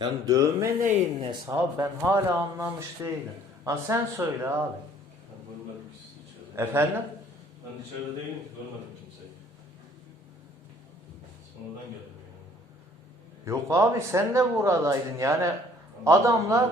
Yani dövme neyin nesi abi ben hala anlamış değilim. Ha sen söyle abi. Ben görmedim içeride. Efendim? Ben içeride değilim ki görmedim kimseyi. Sonradan geldim yani. Yok abi sen de buradaydın yani adamlar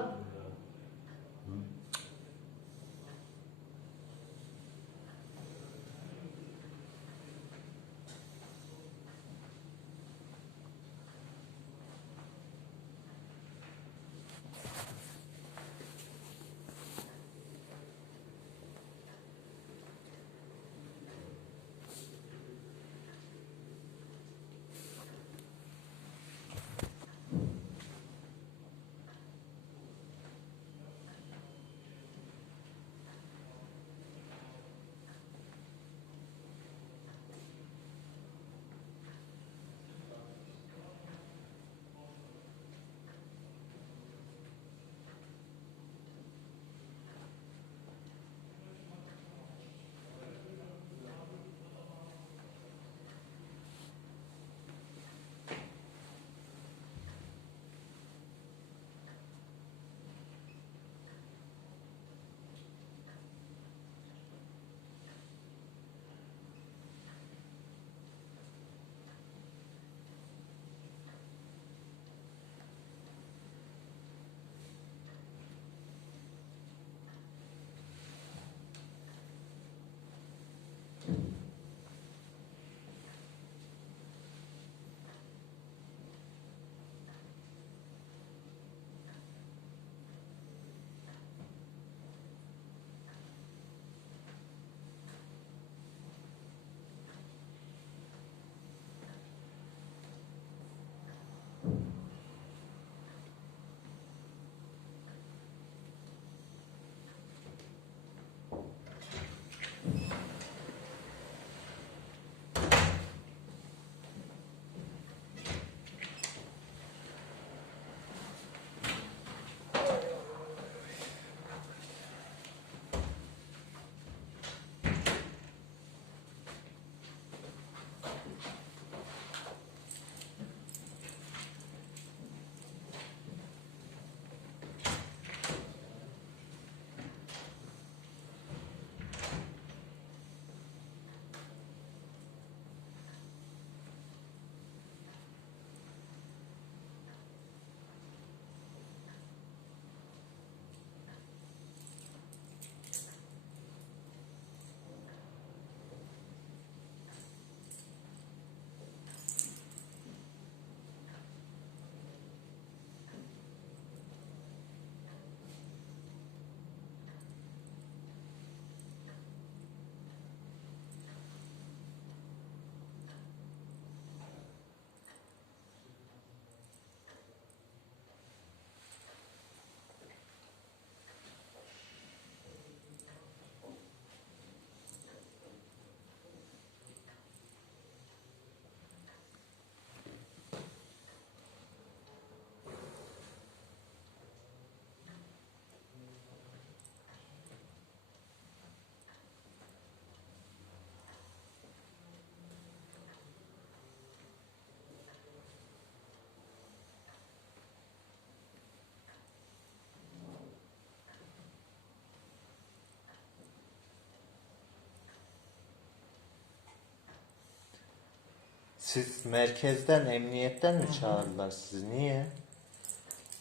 siz merkezden emniyetten mi çağırdılar sizi niye?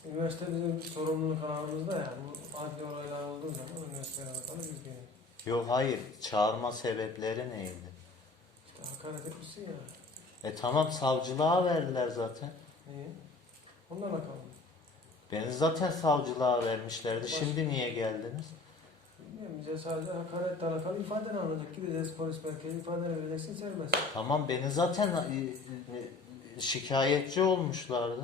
Üniversite bizim sorumluluk alanımızda ya. Bu adli olaylar olduğu zaman üniversiteye alakalı biz geliyoruz. Yok hayır çağırma sebepleri neydi? İşte hakaret etmişsin ya. E tamam savcılığa verdiler zaten. Niye? Onunla alakalı. Beni zaten savcılığa vermişlerdi. Şimdi niye geldiniz? Bilmiyorum bize sadece hakaretle alakalı ifadeni alınacak. Gideceğiz polis merkezi ifadeni vereceksin serbest. Tamam beni zaten e, e, şikayetçi olmuşlardı.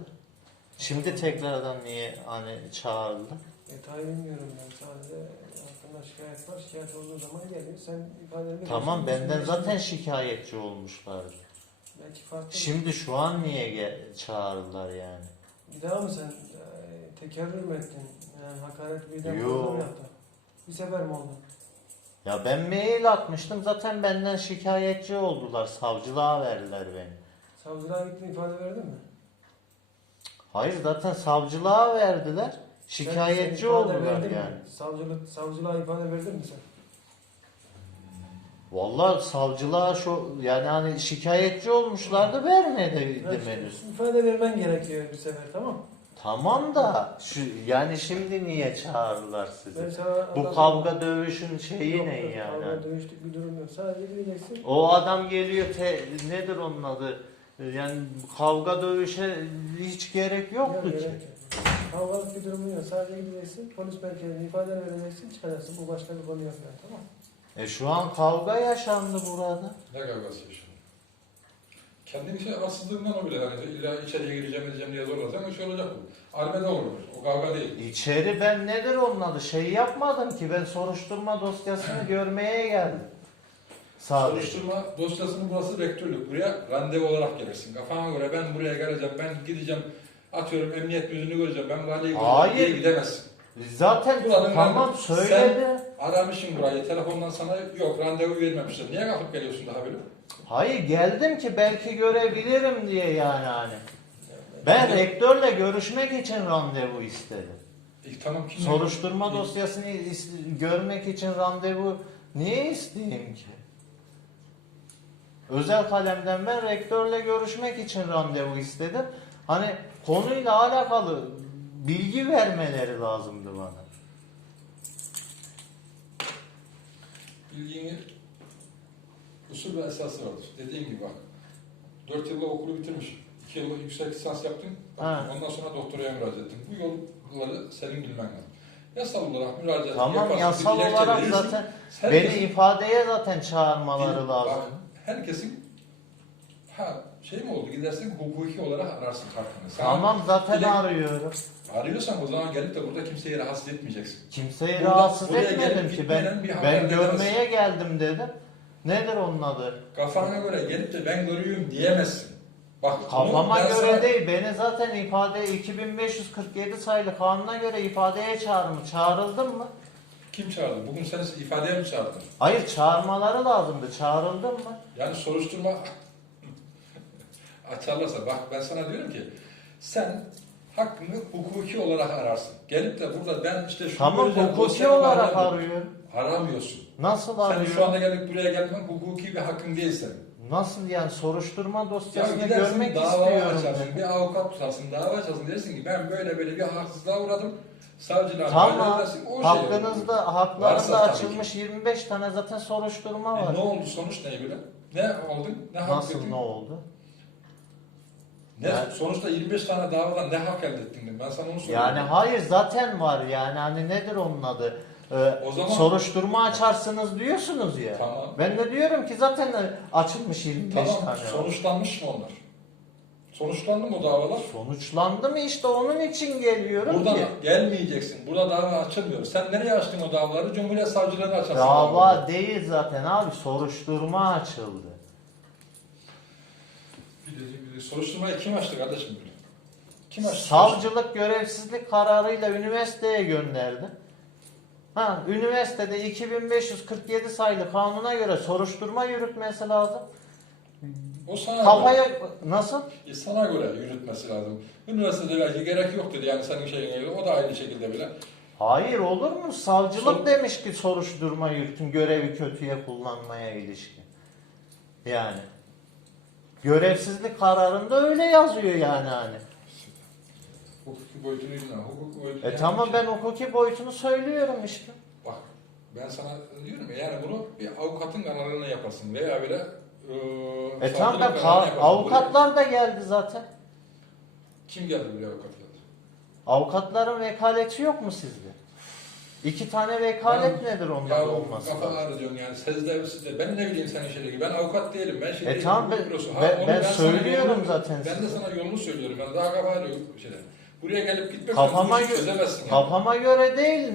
Şimdi tekrardan niye hani çağırdı? Detayı bilmiyorum ben sadece hakkında şikayet var. Şikayet olduğu zaman geliyor. Sen ifadeni. Tamam benden zaten şikayetçi olmuşlardı. Belki farklı. Şimdi şu an niye gel- çağırdılar yani? Bir daha mı sen e, tekerrür mü ettin? Yani hakaret birden Yo. fazla mı yaptın? Bir sefer mi oldu? Ya ben mail atmıştım zaten benden şikayetçi oldular. Savcılığa verdiler beni. Savcılığa gittin ifade verdin mi? Hayır zaten savcılığa verdiler. Şikayetçi Sen- sen oldular verdin mi? yani. Savcılık, savcılığa ifade verdin mi sen? Vallahi savcılığa şu yani hani şikayetçi olmuşlardı vermedi demeniz. İfade vermen gerekiyor bir sefer tamam mı? Tamam da şu yani şimdi niye çağırırlar sizi? Bu adam- kavga dövüşün şeyi Yok, ne yok, yani? Kavga dövüştük bir durum yok. Sadece diyeceksin. O adam geliyor te, nedir onun adı? Yani kavga dövüşe hiç gerek yoktu Yok, ki. Kavgalık bir durumun yok. Sadece gideceksin. Polis merkezine ifade vereceksin. Çıkacaksın. Bu başka bir konu yok yani tamam mı? E şu an kavga yaşandı burada. Ne kavgası yaşıyor? Kendini şey rahatsızlığından o bile. Yani illa içeriye gireceğim edeceğim diye zorlasan şey olacak bu. Arbede olur. O kavga değil. İçeri ben nedir onun adı? Şey yapmadım ki ben soruşturma dosyasını görmeye geldim. Sadece. Soruşturma dosyasının burası rektörlük. Buraya randevu olarak gelirsin. Kafana göre ben buraya geleceğim, ben gideceğim, atıyorum emniyet müdürünü göreceğim, ben valiyi göreceğim Hayır. diye gidemezsin. Zaten Buranın tamam söyledi. Aramışım burayı, telefondan sana yok randevu vermemişler. Niye kalkıp geliyorsun daha böyle? Hayır geldim ki belki görebilirim diye yani hani. Ben rektörle görüşmek için randevu istedim. E, tamam kim? Soruşturma dosyasını is- görmek için randevu niye isteyeyim ki? Özel kalemden ben rektörle görüşmek için randevu istedim. Hani konuyla alakalı bilgi vermeleri lazımdı bana. Bildiğini usul ve esası vardır. Dediğim gibi bak. 4 yılda okulu bitirmiş. 2 yılda yüksek lisans yaptın. Bak, ondan sonra doktoraya müracaat ettin. Bu yolları senin bilmen lazım. Yasal olarak müracaat Tamam yaparsın, yasal olarak verirsin. zaten Herkesin- beni ifadeye zaten çağırmaları Bil- lazım. Bak, herkesin ha şey mi oldu gidersin hukuki olarak ararsın hakkını. Tamam zaten dilek- arıyorum. Arıyorsan o zaman gelip de burada kimseyi rahatsız etmeyeceksin. Kimseyi Burada- rahatsız buraya etmedim gelip ki ben gitmeden bir haber ben edemezsin. görmeye geldim dedim. Nedir onun adı? Kafana göre gelip de ben görüyorum diyemezsin. Bak onu Kafama ben göre sana- değil. Beni zaten ifade 2547 sayılı kanuna göre ifadeye çağırmış. Çağrıldım mı? Kim çağırdı? Bugün seni ifadeye mi çağırdı? Hayır çağırmaları lazımdı. Çağrıldım mı? Yani soruşturma açarlarsa bak ben sana diyorum ki sen hakkını hukuki olarak ararsın. Gelip de burada ben işte şu Tamam göreceğim, hukuki olarak aramıyorum. arıyorum. Aramıyorsun. Nasıl Sen şu anda gelip buraya gelmen hukuki bir hakkın değil senin. Nasıl yani soruşturma Ya dosyasını gidersin görmek dava istiyorum. açarsın, bir avukat tutarsın, dava açarsın dersin ki ben böyle böyle bir haksızlığa uğradım. Savcılar Tamam. böyle dersin, o şey. Hakkınızda, Varsa haklarında tabii açılmış 25 tane zaten soruşturma E, var. ne oldu sonuç ne böyle? Ne oldun? Ne hak Nasıl ettin? ne oldu? Ne, Yani- sonuçta 25 tane davadan ne hak elde ettin? Ben sana onu soruyorum. Yani hayır zaten var yani hani nedir onun adı? Ee, O zaman- soruşturma açarsınız diyorsunuz ya. Tamam. Ben de diyorum ki zaten açılmış 25 Tamam, tane. sonuçlanmış mı onlar? Sonuçlandı mı o davalar? Sonuçlandı mı işte onun için geliyorum Buradan ki. gelmeyeceksin. Burada dava açılmıyor. Sen nereye açtın o davaları? Cumhuriyet savcılığına açarsın. Dava değil zaten abi soruşturma açıldı. Bir de- bir de Soruşturmayı kim açtı kardeşim böyle? Kim açtı? Savcılık görevsizlik kararıyla üniversiteye gönderdi. Ha, üniversitede 2547 sayılı kanuna göre soruşturma yürütmesi lazım. O sana Kafaya nasıl? göre, e, sana göre yürütmesi lazım. Üniversitede belki gerek yok dedi yani senin şeyine göre. O da aynı şekilde bile. Hayır olur mu? Savcılık Sor- demiş ki soruşturma yürütün görevi kötüye kullanmaya ilişkin. Yani. Görevsizlik kararında öyle yazıyor yani hani. Hukuki boyutunu bilmem. Hukuk boyutunu E tamam ben hukuki boyutunu söylüyorum işte. Bak ben sana diyorum ya yani bunu bir avukatın kanalına yaparsın veya bile e, E tamam savcının ben kanalına ka- avukatlar da geldi zaten. Kim geldi buraya avukat geldi? Avukatların vekaleti yok mu sizde? İki tane vekalet Ya- nedir onlar Ya olması kafa lazım? ağrı diyorsun yani sezde sizde. Ben ne bileyim senin şeyle gibi. Ben avukat değilim. Ben şey E değilim. tamam, ben- bürosu. Ha, ben- ben sana söylüyorum yolunu- zaten Ben de size. sana yolunu söylüyorum. Ben daha kafa ağrıyor şeyler. Buraya gelip gitmek Kafama, bu işi gö- çözemezsin. yani. kafama göre değil.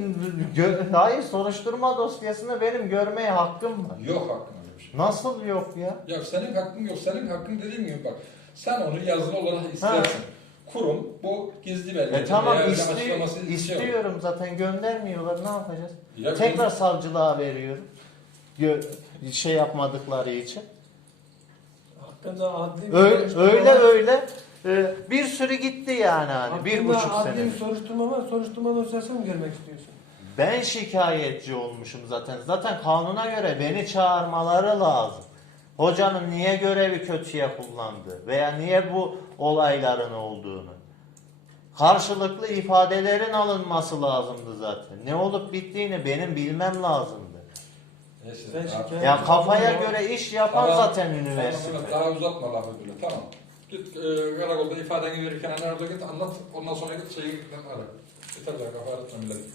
Gö- Hayır soruşturma dosyasını benim görmeye hakkım var. Yok hakkın öyle bir şey. Nasıl yok ya? Ya senin hakkın yok. Senin hakkın dediğim gibi bak. Sen onu yazılı olarak istersin. Kurum bu gizli belge. E tamam veya isti- açıklaması şey yok. istiyorum zaten göndermiyorlar ne yapacağız? Ya Tekrar savcılığa veriyorum. Gö- şey yapmadıkları için. Hakkında adli Öyle öyle, var. öyle bir sürü gitti yani hani bir buçuk adli sene. bir soruşturma var. Soruşturma dosyasını mı görmek istiyorsun? Ben şikayetçi olmuşum zaten. Zaten kanuna göre beni çağırmaları lazım. Hocanın niye görevi kötüye kullandı veya niye bu olayların olduğunu. Karşılıklı ifadelerin alınması lazımdı zaten. Ne olup bittiğini benim bilmem lazımdı. Neyse. Sen şikayet- Ya kafaya göre iş yapan Tamam. zaten üniversite. Daha uzatma lafı bile. Tamam. Git e, karakolda ifadeni verirken nerede git anlat. Ondan sonra git şeyi git ara. Yeter daha kafa ağrıtma milleti.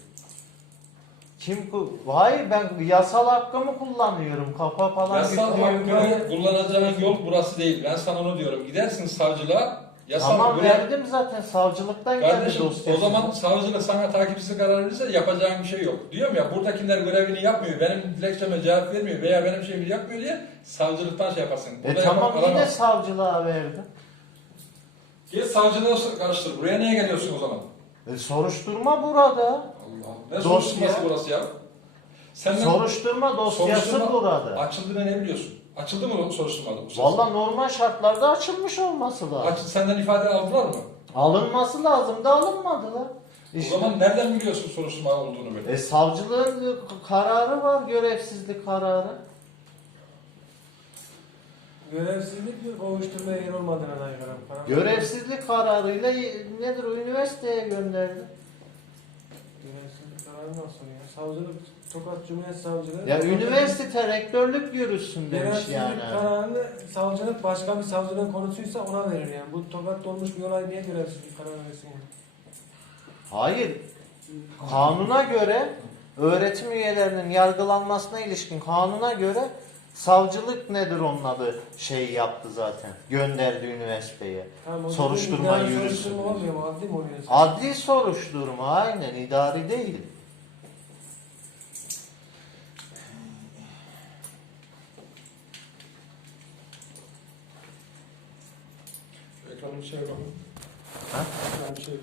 Kim ku- Hayır ben yasal hakkımı kullanıyorum. Kafa falan Yasal yüklüyorum. hakkını kullanacağın yol burası değil. Ben sana onu diyorum. Gidersin savcılığa. Yasal Tamam buraya- verdim zaten savcılıktan geldi Kardeşim dosya. o zaman savcılık sana takipsiz karar verirse yapacağın bir şey yok. Diyorum ya buradakiler görevini yapmıyor, benim dilekçeme cevap vermiyor veya benim şeyimi yapmıyor diye savcılıktan şey yaparsın. E Burada tamam yapan yine alamaz. savcılığa verdim. Git savcılığa karıştır. Buraya niye geliyorsun o zaman? E, soruşturma burada. Ne Dosya. soruşturması burası ya? Senden Soruşturma dosyası soruşturma burada. Açıldığını ne biliyorsun? Açıldı mı soruşturma? dosyası? Valla normal şartlarda açılmış olması lazım. Aç, senden ifade aldılar mı? Alınması lazım da alınmadılar. İşte, O zaman nereden biliyorsun soruşturma olduğunu böyle? e, savcılığın kararı var, görevsizlik kararı. Görevsizlik bir kovuşturmaya yer olmadığına dair karar. Görevsizlik kararıyla nedir o üniversiteye gönderdi. Kararı nasıl ya? Savcılık, Tokat Cumhuriyet Savcılığı. Ya üniversite rektörlük yürüsün demiş Görevsizlik yani. kararını savcılık başka bir savcılığın konusuysa ona verir yani. Bu Tokat'ta olmuş bir olay niye görevsizlik kararı versin yani? Hayır. Kanuna göre öğretim üyelerinin yargılanmasına ilişkin kanuna göre savcılık nedir onun adı şey yaptı zaten. Gönderdi üniversiteye. Tamam, o Soruşturma idari yürüsün Soruşturma diye. olmuyor mu? Adli mi oluyor? Adli soruşturma aynen idari değil. Bir şey yapalım. Ha? Bir şey.